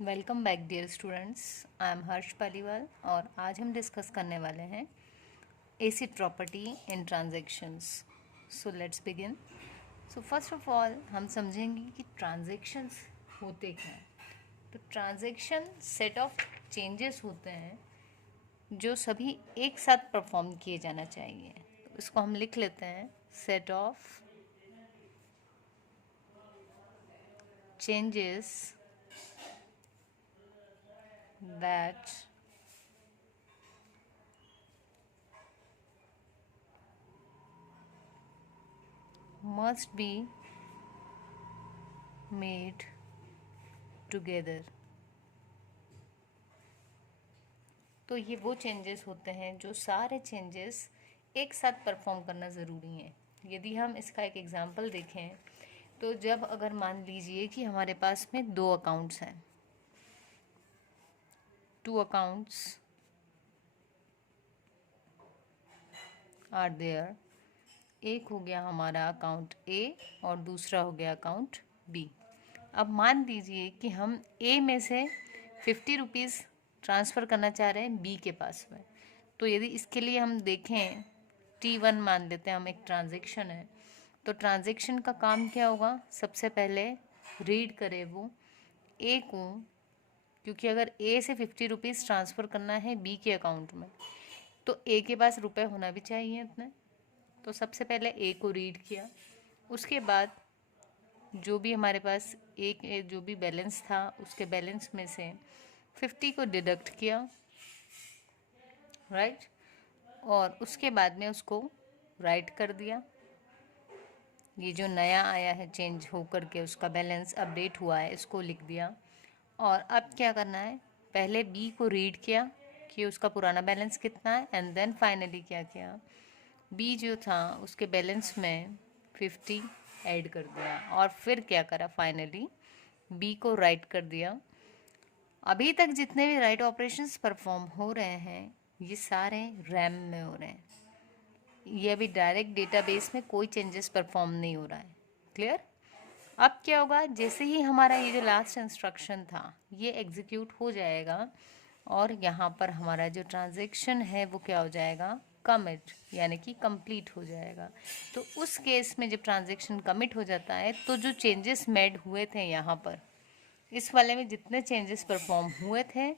Welcome back dear students. I am Harsh Paliwal और आज हम डिस्कस करने वाले हैं ACID property in transactions. So let's begin. So first of all हम समझेंगे कि ट्रांजैक्शंस होते क्या हैं। तो ट्रांजैक्शन सेट ऑफ चेंजेस होते हैं जो सभी एक साथ परफॉर्म किए जाना चाहिए। तो इसको हम लिख लेते हैं set of changes that must be made together। तो ये वो चेंजेस होते हैं जो सारे चेंजेस एक साथ परफॉर्म करना ज़रूरी है। यदि हम इसका एक एग्जांपल देखें तो जब अगर मान लीजिए कि हमारे पास में दो अकाउंट्स हैं, टू अकाउंट्स आर देयर। एक हो गया हमारा अकाउंट ए और दूसरा हो गया अकाउंट बी। अब मान लीजिए कि हम ए में से 50 रुपीज़ ट्रांसफ़र करना चाह रहे हैं बी के पास में। तो यदि इसके लिए हम देखें T1 मान लेते हैं, हम एक ट्रांजेक्शन है। तो ट्रांजेक्शन का काम क्या होगा, सबसे पहले रीड करे वो ए को, क्योंकि अगर ए से 50 रुपीज़ ट्रांसफ़र करना है बी के अकाउंट में तो ए के पास रुपए होना भी चाहिए इतने। तो सबसे पहले ए को रीड किया, उसके बाद जो भी हमारे पास एक जो भी बैलेंस था उसके बैलेंस में से 50 को डिडक्ट किया, राइट। और उसके बाद में उसको राइट कर दिया। ये जो नया आया है चेंज हो करके उसका बैलेंस अपडेट हुआ है इसको लिख दिया। और अब क्या करना है, पहले बी को रीड किया कि उसका पुराना बैलेंस कितना है, एंड देन फाइनली क्या किया, बी जो था उसके बैलेंस में 50 ऐड कर दिया और फिर क्या करा, फाइनली बी को राइट कर दिया। अभी तक जितने भी राइट ऑपरेशंस परफॉर्म हो रहे हैं ये सारे रैम में हो रहे हैं। ये अभी डायरेक्ट डेटाबेस में कोई चेंजेस परफॉर्म नहीं हो रहा है। क्लियर। अब क्या होगा, जैसे ही हमारा ये जो लास्ट इंस्ट्रक्शन था ये एग्जीक्यूट हो जाएगा और यहाँ पर हमारा जो ट्रांजैक्शन है वो क्या हो जाएगा, कमिट, यानी कि कंप्लीट हो जाएगा। तो उस केस में जब ट्रांजैक्शन कमिट हो जाता है तो जो चेंजेस मेड हुए थे यहाँ पर इस वाले में जितने चेंजेस परफॉर्म हुए थे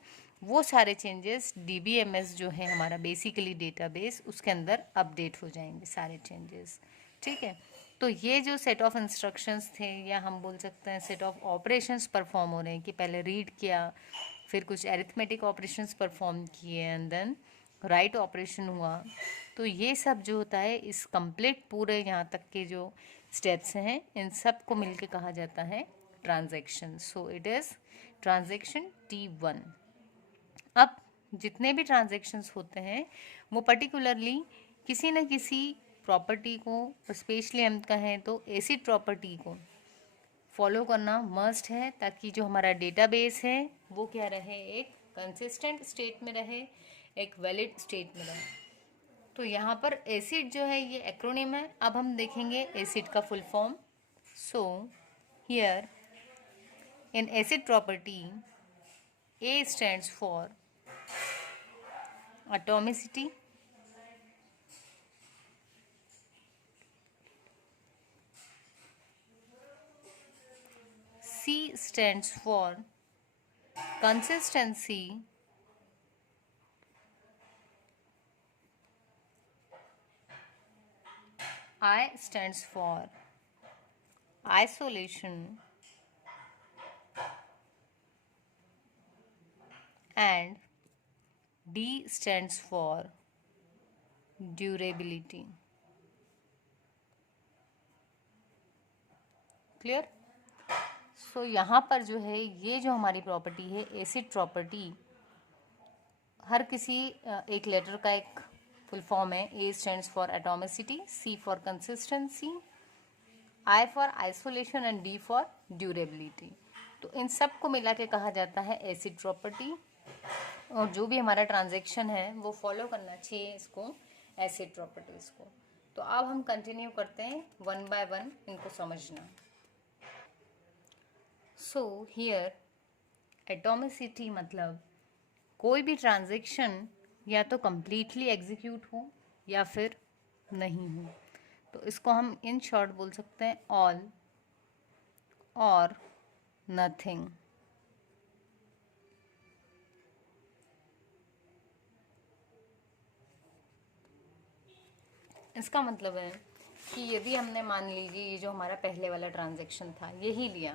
वो सारे चेंजेस DBMS जो है हमारा बेसिकली डेटाबेस उसके अंदर अपडेट हो जाएंगे सारे चेंजेस। ठीक है। तो ये जो सेट ऑफ इंस्ट्रक्शंस थे या हम बोल सकते हैं सेट ऑफ ऑपरेशंस परफॉर्म हो रहे हैं कि पहले रीड किया, फिर कुछ एरिथमेटिक ऑपरेशंस परफॉर्म किए एंड देन राइट ऑपरेशन हुआ। तो ये सब जो होता है इस कंप्लीट पूरे यहाँ तक के जो स्टेप्स हैं इन सब को मिलके कहा जाता है transaction. So it is transaction T1। अब जितने भी ट्रांजैक्शंस होते हैं वो पर्टिकुलरली किसी न किसी प्रॉपर्टी को, स्पेशली हम कहें तो एसिड प्रॉपर्टी को फॉलो करना मस्ट है, ताकि जो हमारा डेटाबेस है वो क्या रहे, एक कंसिस्टेंट स्टेट में रहे, एक वैलिड स्टेट में रहे। तो यहाँ पर एसिड जो है ये एक्रोनिम है। अब हम देखेंगे एसिड का full form. So here in acid property A stands for atomicity, C stands for consistency, I stands for isolation, and D stands for durability। Clear. So यहाँ पर जो है ये जो हमारी प्रॉपर्टी है एसिड प्रॉपर्टी, हर किसी एक लेटर का एक फुल फॉर्म है। A stands for atomicity, C for consistency, I for isolation and D for durability। तो इन सब को मिला के कहा जाता है एसिड प्रॉपर्टी। और जो भी हमारा ट्रांजैक्शन है वो फॉलो करना चाहिए इसको, एसिड प्रॉपर्टीज को। तो अब हम कंटिन्यू करते हैं वन बाय वन इनको समझना। सो हियर एटॉमिसिटी मतलब कोई भी ट्रांजैक्शन या तो कंप्लीटली एग्जीक्यूट हो या फिर नहीं हो, तो इसको हम इन शॉर्ट बोल सकते हैं ऑल और नथिंग। इसका मतलब है कि यदि हमने मान लीजिए ये जो हमारा पहले वाला ट्रांजैक्शन था यही लिया,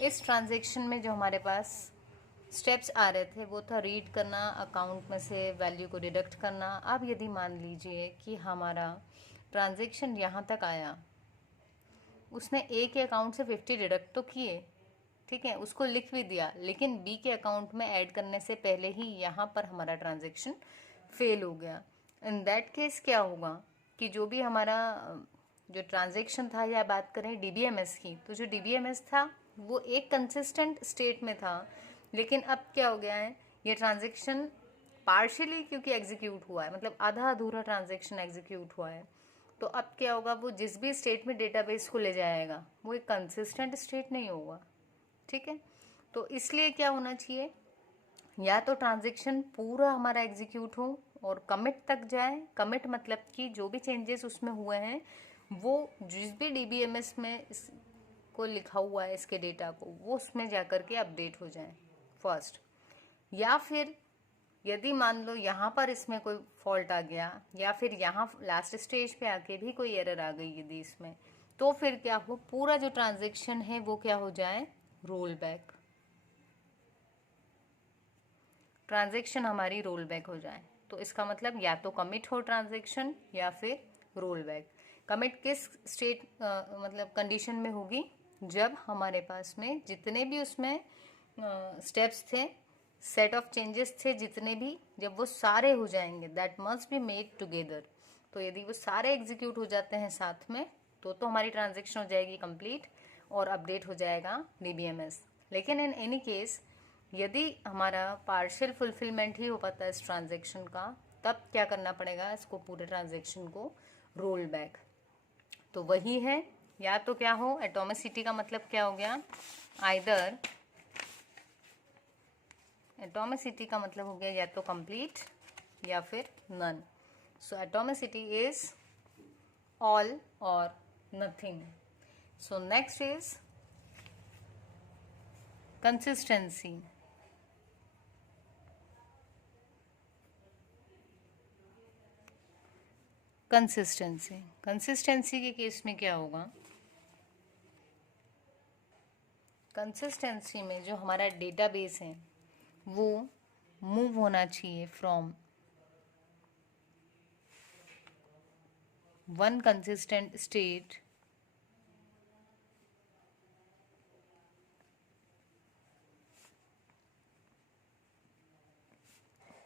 इस ट्रांजैक्शन में जो हमारे पास स्टेप्स आ रहे थे वो था रीड करना, अकाउंट में से वैल्यू को डिडक्ट करना। अब यदि मान लीजिए कि हमारा ट्रांजैक्शन यहाँ तक आया, उसने ए के अकाउंट से 50 डिडक्ट तो किए, ठीक है, उसको लिख भी दिया, लेकिन बी के अकाउंट में ऐड करने से पहले ही यहाँ पर हमारा ट्रांजैक्शन फेल हो गया। इन दैट केस क्या होगा कि जो भी हमारा जो ट्रांजैक्शन था, या बात करें डीबीएमएस की, तो जो डीबीएमएस था वो एक कंसिस्टेंट स्टेट में था, लेकिन अब क्या हो गया है, ये ट्रांजैक्शन पार्शियली क्योंकि एग्जीक्यूट हुआ है, मतलब आधा अधूरा ट्रांजैक्शन एग्जीक्यूट हुआ है, तो अब क्या होगा, वो जिस भी स्टेट में डेटाबेस को ले जाएगा वो एक कंसिस्टेंट स्टेट नहीं होगा, ठीक है। तो इसलिए क्या होना चाहिए, या तो ट्रांजैक्शन पूरा हमारा एग्जीक्यूट हो और कमिट तक जाए। कमिट मतलब कि जो भी चेंजेस उसमें हुए हैं वो जिस भी डीबीएमएस में को लिखा हुआ है इसके डेटा को, वो उसमें जाकर के अपडेट हो जाए फर्स्ट। या फिर यदि मान लो यहाँ पर इसमें कोई फॉल्ट आ गया, या फिर यहाँ लास्ट स्टेज पे आके भी कोई एरर आ गई यदि इसमें, तो फिर क्या हो, पूरा जो ट्रांजैक्शन है वो क्या हो जाए, रोल बैक। ट्रांजैक्शन हमारी रोल बैक हो जाए, तो इसका मतलब या तो कमिट हो ट्रांजैक्शन या फिर रोल बैक। कमिट किस स्टेट मतलब कंडीशन में होगी, जब हमारे पास में जितने भी उसमें स्टेप्स थे, सेट ऑफ चेंजेस थे जितने भी, जब वो सारे हो जाएंगे, that must be made together. तो यदि वो सारे एग्जीक्यूट हो जाते हैं साथ में, तो हमारी ट्रांजैक्शन हो जाएगी कंप्लीट और अपडेट हो जाएगा डीबीएमएस। लेकिन इन एनी केस यदि हमारा पार्शियल फुलफिलमेंट ही हो पाता है इस ट्रांजैक्शन का, तब क्या करना पड़ेगा, इसको पूरे ट्रांजैक्शन को रोल बैक। तो वही है, या तो क्या हो, एटॉमिसिटी का मतलब क्या हो गया, आइदर, एटॉमिसिटी का मतलब हो गया या तो कंप्लीट या फिर none. So atomicity is all or nothing. So next is consistency. Consistency के केस में क्या होगा, कंसिस्टेंसी में जो हमारा डेटाबेस है वो मूव होना चाहिए from one consistent state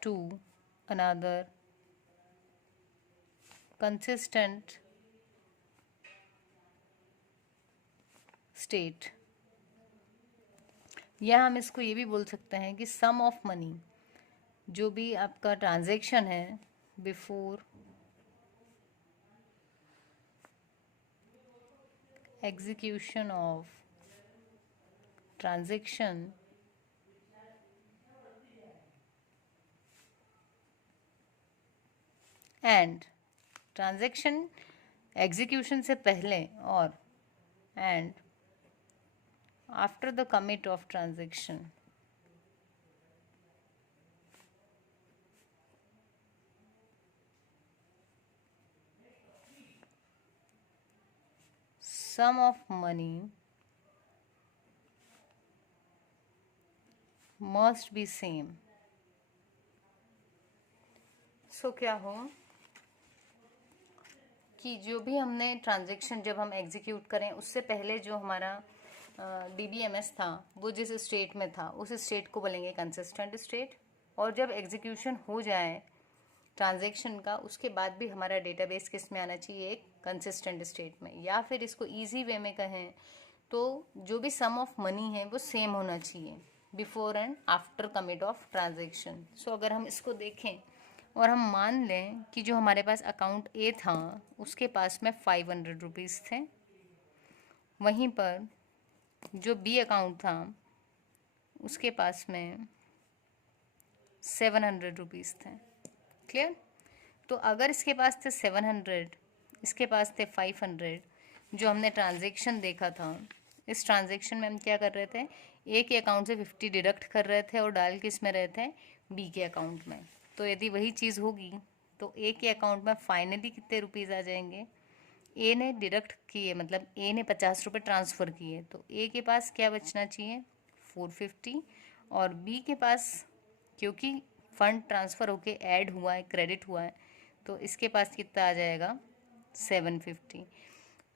to another consistent state. या हम इसको ये भी बोल सकते हैं कि सम ऑफ मनी, जो भी आपका ट्रांजैक्शन है before execution of transaction and transaction execution से पहले और and after the commit of transaction, sum of money must be same। सो क्या हो कि जो भी हमने ट्रांजैक्शन जब हम एग्जीक्यूट करें उससे पहले जो हमारा डीबीएमएस था वो जिस स्टेट में था उस स्टेट को बोलेंगे कंसिस्टेंट स्टेट, और जब एग्जीक्यूशन हो जाए ट्रांजैक्शन का उसके बाद भी हमारा डेटाबेस किस में आना चाहिए, एक कंसिस्टेंट स्टेट में। या फिर इसको इजी वे में कहें तो जो भी सम ऑफ मनी है वो सेम होना चाहिए before and after commit of transaction. So अगर हम इसको देखें और हम मान लें कि जो हमारे पास अकाउंट ए था उसके पास में 500 रुपीज़ थे, वहीं पर जो बी अकाउंट था उसके पास में 700 रुपीज़ थे। क्लियर? तो अगर इसके पास थे 700, इसके पास थे 500, जो हमने ट्रांजेक्शन देखा था, इस ट्रांजेक्शन में हम क्या कर रहे थे, ए के अकाउंट से 50 डिडक्ट कर रहे थे और डाल किस में रहे थे, बी के अकाउंट में। तो यदि वही चीज़ होगी तो ए के अकाउंट में फाइनली कितने रुपीज़ आ जाएंगे, ए ने डिडक्ट किए, मतलब ए ने 50 रुपये ट्रांसफ़र किए, तो ए के पास क्या बचना चाहिए, 450, और बी के पास क्योंकि फंड ट्रांसफ़र होके ऐड हुआ है, क्रेडिट हुआ है, तो इसके पास कितना आ जाएगा, 750।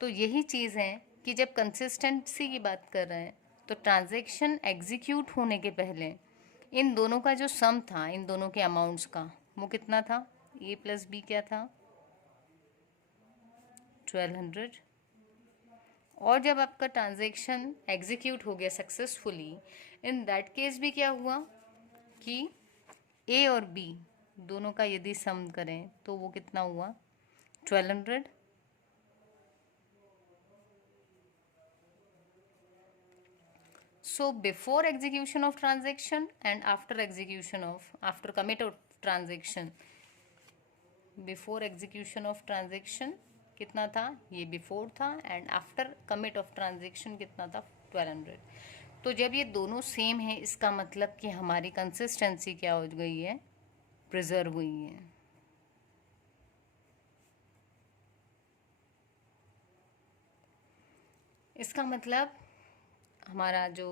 तो यही चीज़ है कि जब कंसिस्टेंसी की बात कर रहे हैं तो ट्रांजैक्शन एग्जीक्यूट होने के पहले इन दोनों का जो सम था, इन दोनों के अमाउंट्स का, वो कितना था, ए प्लस बी क्या था, 1200। और जब आपका ट्रांजैक्शन एग्जीक्यूट हो गया सक्सेसफुली, इन दैट केस भी क्या हुआ कि ए और बी दोनों का यदि सम करें तो वो कितना हुआ, 1200। So before execution of transaction and after commit of transaction, before execution of transaction कितना था, ये before था, and after commit of transaction कितना था, 1200। तो जब ये दोनों सेम है, इसका मतलब कि हमारी कंसिस्टेंसी क्या हो गई है, प्रिजर्व हुई है। इसका मतलब हमारा जो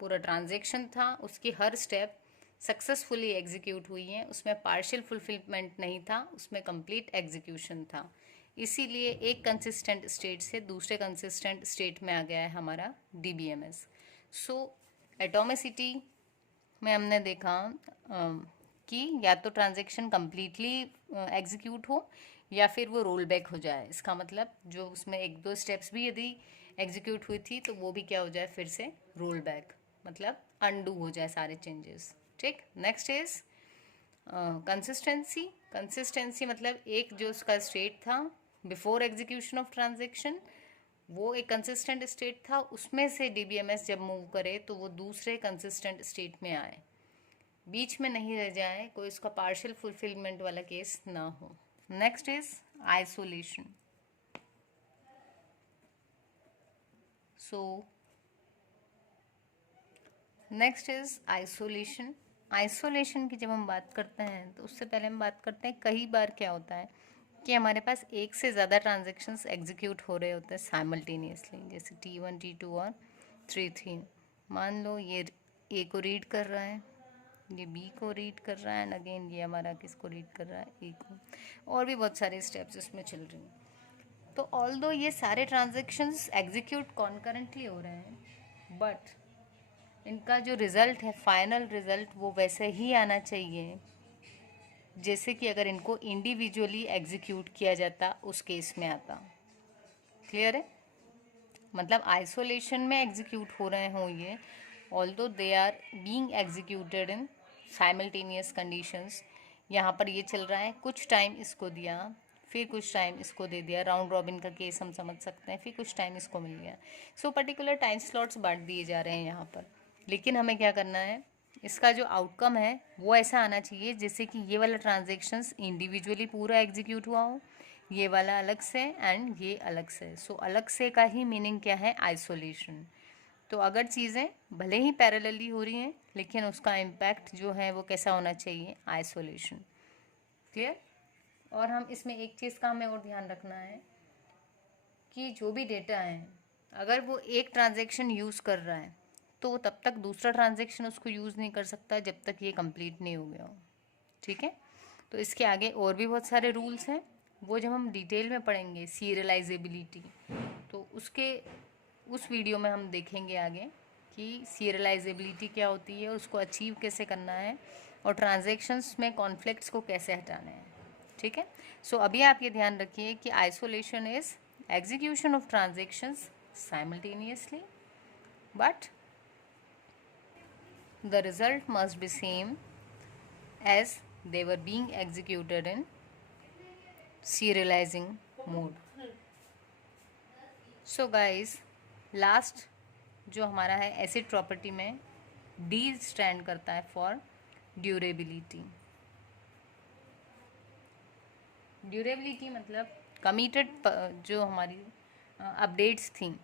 पूरा ट्रांजेक्शन था उसकी हर स्टेप सक्सेसफुली एग्जीक्यूट हुई है, उसमें पार्शियल फुलफिलमेंट नहीं था, उसमें कंप्लीट एग्जीक्यूशन था। इसीलिए एक कंसिस्टेंट स्टेट से दूसरे कंसिस्टेंट स्टेट में आ गया है हमारा डीबीएमएस। सो एटॉमिसिटी में हमने देखा कि या तो ट्रांजेक्शन कम्प्लीटली एग्जीक्यूट हो या फिर वो रोल बैक हो जाए। इसका मतलब जो उसमें एक दो स्टेप्स भी यदि एग्जीक्यूट हुई थी तो वो भी क्या हो जाए, फिर से रोल बैक, मतलब अनडू हो जाए सारे चेंजेस। ठीक, नेक्स्ट इज कंसिस्टेंसी। कंसिस्टेंसी मतलब एक जो उसका स्टेट था बिफोर एग्जीक्यूशन ऑफ ट्रांजेक्शन, वो एक कंसिस्टेंट स्टेट था, उसमें से डीबीएमएस जब मूव करे तो वो दूसरे कंसिस्टेंट स्टेट में आए, बीच में नहीं रह जाए, कोई इसका पार्शियल फुलफिलमेंट वाला केस ना हो। Next is isolation. So next is isolation. Isolation की जब हम बात करते हैं तो उससे पहले हम बात करते हैं, कई बार क्या होता है कि हमारे पास एक से ज़्यादा ट्रांजेक्शन्स एग्जीक्यूट हो रहे होते हैं साइमल्टेनियसली, जैसे T1 T2 और 3 मान लो ये ए को रीड कर रहा है, ये बी को रीड कर रहा है, एंड अगेन ये हमारा किसको रीड कर रहा है, ए को, और भी बहुत सारे स्टेप्स इसमें चल रही हैं। तो ऑल्दो ये सारे ट्रांजेक्शन्स एग्जीक्यूट कॉन्करेंटली हो रहे हैं, बट इनका जो रिज़ल्ट है, फाइनल रिज़ल्ट, वो वैसे ही आना चाहिए जैसे कि अगर इनको इंडिविजुअली एग्जीक्यूट किया जाता उस केस में आता। क्लियर है? मतलब आइसोलेशन में एग्जीक्यूट हो रहे हों ये, although they are being executed in simultaneous conditions. यहाँ पर ये चल रहा है, कुछ टाइम इसको दिया, फिर कुछ टाइम इसको दे दिया, राउंड रॉबिन का केस हम समझ सकते हैं, फिर कुछ टाइम इसको मिल गया। सो पर्टिकुलर टाइम स्लॉट्स बांट दिए जा रहे हैं यहाँ पर, लेकिन हमें क्या करना है, इसका जो आउटकम है वो ऐसा आना चाहिए जैसे कि ये वाला ट्रांजेक्शन्स इंडिविजुअली पूरा एग्जीक्यूट हुआ हो, ये वाला अलग से एंड ये अलग से। सो अलग से का ही मीनिंग क्या है, आइसोलेशन। तो अगर चीज़ें भले ही पैरेलली हो रही हैं लेकिन उसका इम्पैक्ट जो है वो कैसा होना चाहिए, आइसोलेशन। क्लियर? और हम इसमें एक चीज़ का हमें और ध्यान रखना है कि जो भी डेटा है, अगर वो एक ट्रांजेक्शन यूज़ कर रहा है तो तब तक दूसरा ट्रांजेक्शन उसको यूज़ नहीं कर सकता जब तक ये कंप्लीट नहीं हो गया हो। ठीक है? तो इसके आगे और भी बहुत सारे रूल्स हैं, वो जब हम डिटेल में पढ़ेंगे, सीरियलाइजेबिलिटी, तो उसके उस वीडियो में हम देखेंगे आगे कि सीरियलाइजेबिलिटी क्या होती है, उसको अचीव कैसे करना है, और ट्रांजेक्शन्स में कॉन्फ्लिक्ट्स को कैसे हटाना है। ठीक है? सो अभी आप ये ध्यान रखिए कि isolation is execution of transactions simultaneously, but the result must be same as they were being executed in serializing mode. So guys, last जो हमारा है एसिड प्रॉपर्टी में डी स्टैंड करता है फॉर ड्यूरेबिलिटी। ड्यूरेबिलिटी मतलब कमिटेड जो हमारी updates थी,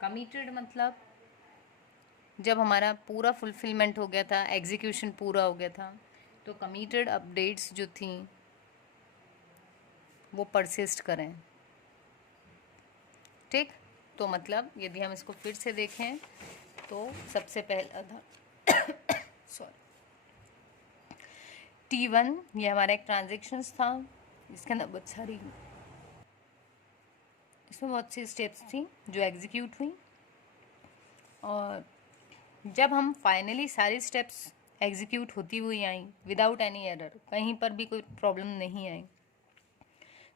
कमिटेड मतलब जब हमारा पूरा फुलफिलमेंट हो गया था, एग्जीक्यूशन पूरा हो गया था, तो कमिटेड अपडेट्स जो थी वो परसिस्ट करें। ठीक, तो मतलब यदि हम इसको फिर से देखें तो सबसे पहला था सॉरी T1, ये हमारा एक ट्रांजेक्शन्स था, इसके अंदर इसमें बहुत सी स्टेप्स थी जो एग्जीक्यूट हुई, और जब हम फाइनली सारी स्टेप्स एग्जीक्यूट होती हुई आई विदाउट एनी एरर, कहीं पर भी कोई प्रॉब्लम नहीं आई,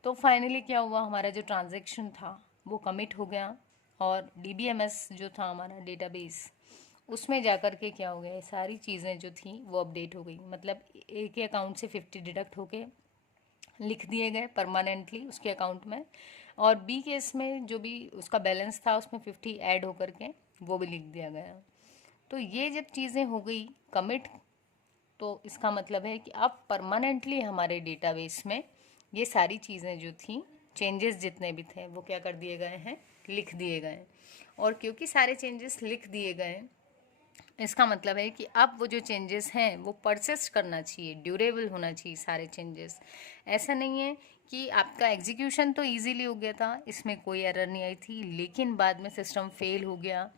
तो फाइनली क्या हुआ, हमारा जो ट्रांजैक्शन था वो कमिट हो गया, और DBMS जो था हमारा डेटाबेस, उसमें जाकर के क्या हो गया, सारी चीज़ें जो थी वो अपडेट हो गई। मतलब एक ही अकाउंट से 50 डिडक्ट होके लिख दिए गए परमानेंटली उसके अकाउंट में, और बी केस में जो भी उसका बैलेंस था उसमें 50 ऐड होकर के वो भी लिख दिया गया। तो ये जब चीज़ें हो गई कमिट, तो इसका मतलब है कि अब परमानेंटली हमारे डेटाबेस में ये सारी चीज़ें जो थी, चेंजेस जितने भी थे वो क्या कर दिए गए हैं, लिख दिए गए। और क्योंकि सारे चेंजेस लिख दिए गए, इसका मतलब है कि अब वो जो चेंजेस हैं वो परसिस्ट करना चाहिए, ड्यूरेबल होना चाहिए सारे चेंजेस। ऐसा नहीं है कि आपका एग्जीक्यूशन तो इजीली हो गया था, इसमें कोई एरर नहीं आई थी, लेकिन बाद में सिस्टम फेल हो गया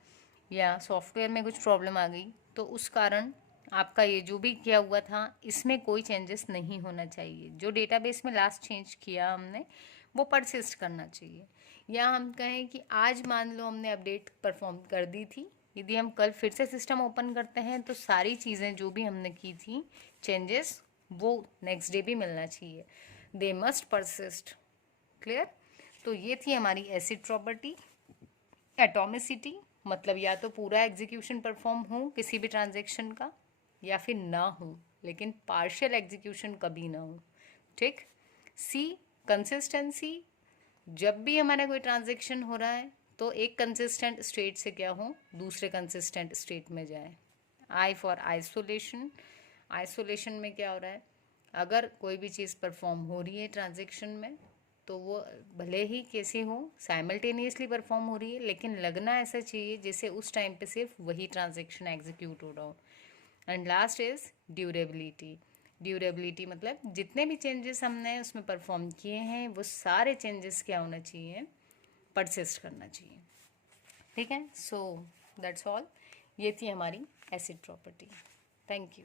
या सॉफ्टवेयर में कुछ प्रॉब्लम आ गई, तो उस कारण आपका ये जो भी किया हुआ था इसमें कोई चेंजेस नहीं होना चाहिए। जो डेटाबेस में लास्ट चेंज किया हमने वो परसिस्ट करना चाहिए। या हम कहें कि आज मान लो हमने अपडेट परफॉर्म कर दी थी, यदि हम कल फिर से सिस्टम ओपन करते हैं तो सारी चीज़ें जो भी हमने की थी चेंजेस वो नेक्स्ट डे भी मिलना चाहिए, दे मस्ट परसिस्ट। क्लियर? तो ये थी हमारी एसिड प्रॉपर्टी। एटॉमिसिटी मतलब या तो पूरा एग्जीक्यूशन परफॉर्म हो किसी भी ट्रांजेक्शन का, या फिर ना हो, लेकिन पार्शियल एग्जीक्यूशन कभी ना हो। ठीक। सी, कंसिस्टेंसी, जब भी हमारा कोई ट्रांजेक्शन हो रहा है तो एक कंसिस्टेंट स्टेट से क्या हो, दूसरे कंसिस्टेंट स्टेट में जाए। आई फॉर आइसोलेशन, आइसोलेशन में क्या हो रहा है, अगर कोई भी चीज़ परफॉर्म हो रही है ट्रांजेक्शन में तो वो भले ही कैसे हो, साइमल्टेनियसली परफॉर्म हो रही है, लेकिन लगना ऐसा चाहिए जैसे उस टाइम पे सिर्फ वही ट्रांजेक्शन एग्जीक्यूट हो रहा हो। And last is durability. Durability मतलब जितने भी चेंजेस हमने उसमें परफॉर्म किए हैं वो सारे चेंजेस क्या होना चाहिए, परसिस्ट करना चाहिए। ठीक है, सो दैट्स ऑल। ये थी हमारी एसिड प्रॉपर्टी। Thank you.